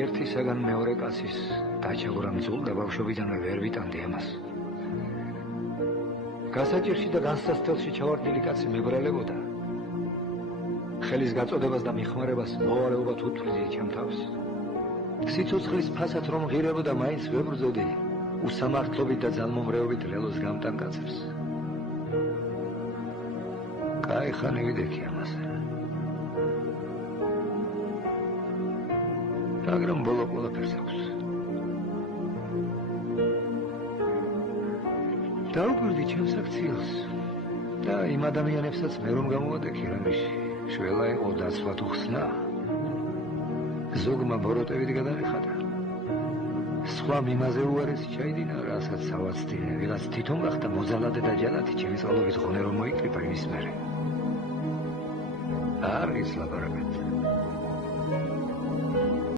ერთისაგან მეორე კაცის დაჩაგვრა მძულდა ბავშვობიდანვე ვერ ვიტანდი ამას. გასაჭირში და განსასწრელში ჩავარდნილი კაცი მებრალებოდა. ხელის გაწოდებას და მიხმარებას მოვალეობად უთვლიდია ჩემ თავს. სიცოცხლის ფასად რომ ღირებოდა მაინც ვებრძოდი უსამართლობით და ძალმომრეობით ლელოს გამტან კაცებს. კაი ხანი ვიდექი ამაზე. მაგრამ ბოლო ყველაფერს აქვს. დაუკვირდი ჩემს აქციელს და იმ ადამიანებსაც მე რომ გამოვადექი რამეში შველა იყო დაცვა თუ ხსნა. ზოგმა ბოროტებით გადაეხადა. სხვა მიმაზე უარესი ჩაიდინა, რასაც ავაცდინე. ვიღაც თვითონ გახდა მოძალადე და ჯალათი ჩემი წყალობით ღონე რომ მოიკრიფა იმის მერე. არ ის ლაპარაკეთ.